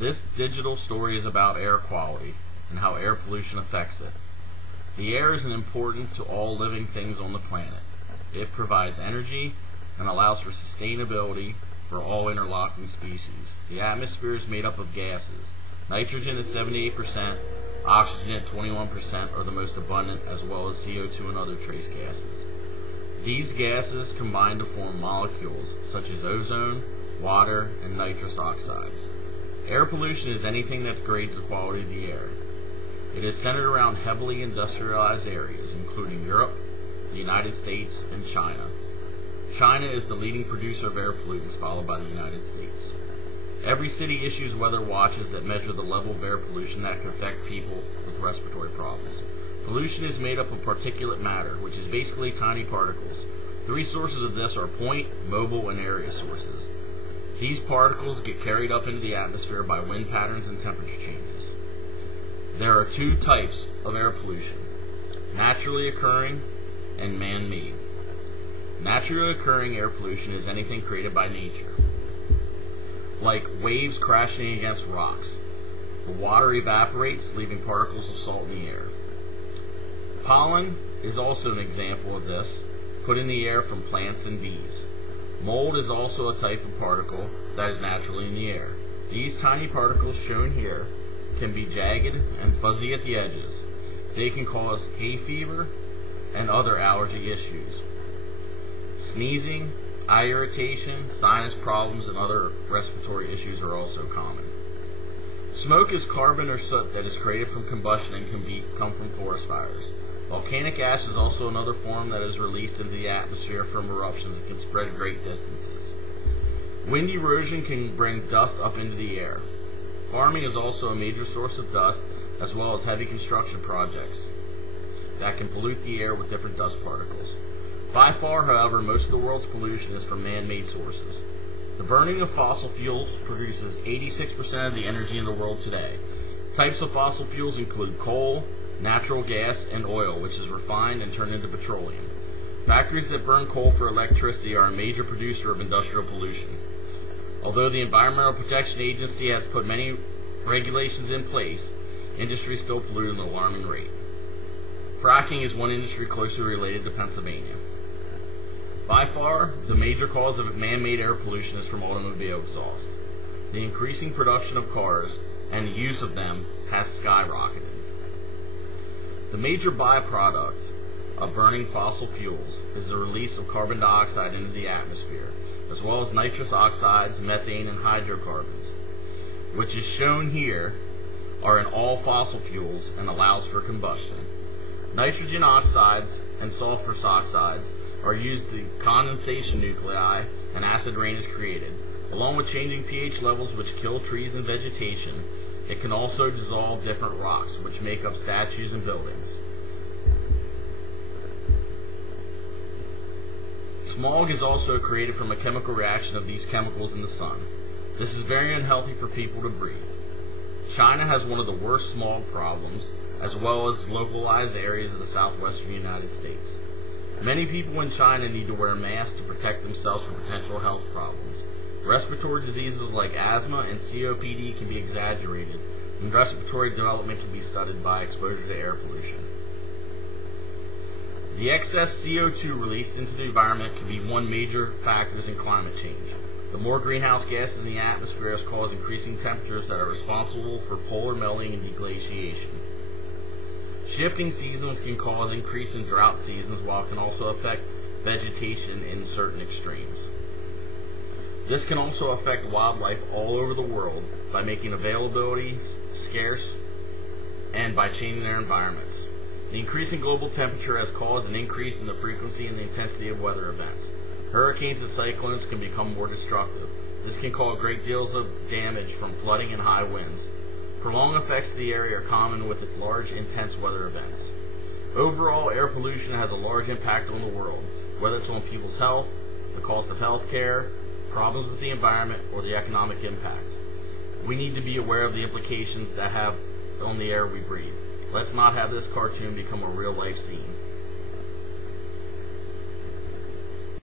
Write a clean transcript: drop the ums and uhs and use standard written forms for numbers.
This digital story is about air quality and how air pollution affects it. The air is important to all living things on the planet. It provides energy and allows for sustainability for all interlocking species. The atmosphere is made up of gases. Nitrogen is 78%, oxygen at 21% are the most abundant, as well as CO2 and other trace gases. These gases combine to form molecules such as ozone, water, and nitrous oxides. Air pollution is anything that degrades the quality of the air. It is centered around heavily industrialized areas, including Europe, the United States, and China. China is the leading producer of air pollutants, followed by the United States. Every city issues weather watches that measure the level of air pollution that can affect people with respiratory problems. Pollution is made up of particulate matter, which is basically tiny particles. Three sources of this are point, mobile, and area sources. These particles get carried up into the atmosphere by wind patterns and temperature changes. There are two types of air pollution: naturally occurring and man-made. Naturally occurring air pollution is anything created by nature, like waves crashing against rocks. The water evaporates, leaving particles of salt in the air. Pollen is also an example of this, put in the air from plants and bees. Mold is also a type of particle that is naturally in the air. These tiny particles shown here can be jagged and fuzzy at the edges. They can cause hay fever and other allergy issues. Sneezing, eye irritation, sinus problems, and other respiratory issues are also common. Smoke is carbon or soot that is created from combustion and can come from forest fires. Volcanic ash is also another form that is released into the atmosphere from eruptions and can spread great distances. Wind erosion can bring dust up into the air. Farming is also a major source of dust, as well as heavy construction projects that can pollute the air with different dust particles. By far, however, most of the world's pollution is from man-made sources. The burning of fossil fuels produces 86% of the energy in the world today. Types of fossil fuels include coal, natural gas, and oil, which is refined and turned into petroleum. Factories that burn coal for electricity are a major producer of industrial pollution. Although the Environmental Protection Agency has put many regulations in place, industry still pollute at an alarming rate. Fracking is one industry closely related to Pennsylvania. By far, the major cause of man-made air pollution is from automobile exhaust. The increasing production of cars and the use of them has skyrocketed. The major byproduct of burning fossil fuels is the release of carbon dioxide into the atmosphere, as well as nitrous oxides, methane, and hydrocarbons, which is shown here are in all fossil fuels and allows for combustion. Nitrogen oxides and sulfur oxides are used to condensation nuclei, and acid rain is created. Along with changing pH levels which kill trees and vegetation, it can also dissolve different rocks, which make up statues and buildings. Smog is also created from a chemical reaction of these chemicals in the sun. This is very unhealthy for people to breathe. China has one of the worst smog problems, as well as localized areas of the southwestern United States. Many people in China need to wear masks to protect themselves from potential health problems. Respiratory diseases like asthma and COPD can be exaggerated, and respiratory development can be studied by exposure to air pollution. The excess CO2 released into the environment can be one major factor in climate change. The more greenhouse gases in the atmosphere has caused increasing temperatures that are responsible for polar melting and deglaciation. Shifting seasons can cause increase in drought seasons, while it can also affect vegetation in certain extremes. This can also affect wildlife all over the world by making availability scarce and by changing their environments. The increasing global temperature has caused an increase in the frequency and the intensity of weather events. Hurricanes and cyclones can become more destructive. This can cause great deals of damage from flooding and high winds. Prolonged effects of the area are common with large, intense weather events. Overall, air pollution has a large impact on the world, whether it's on people's health, the cost of health care, problems with the environment, or the economic impact. We need to be aware of the implications that have on the air we breathe. Let's not have this cartoon become a real-life scene.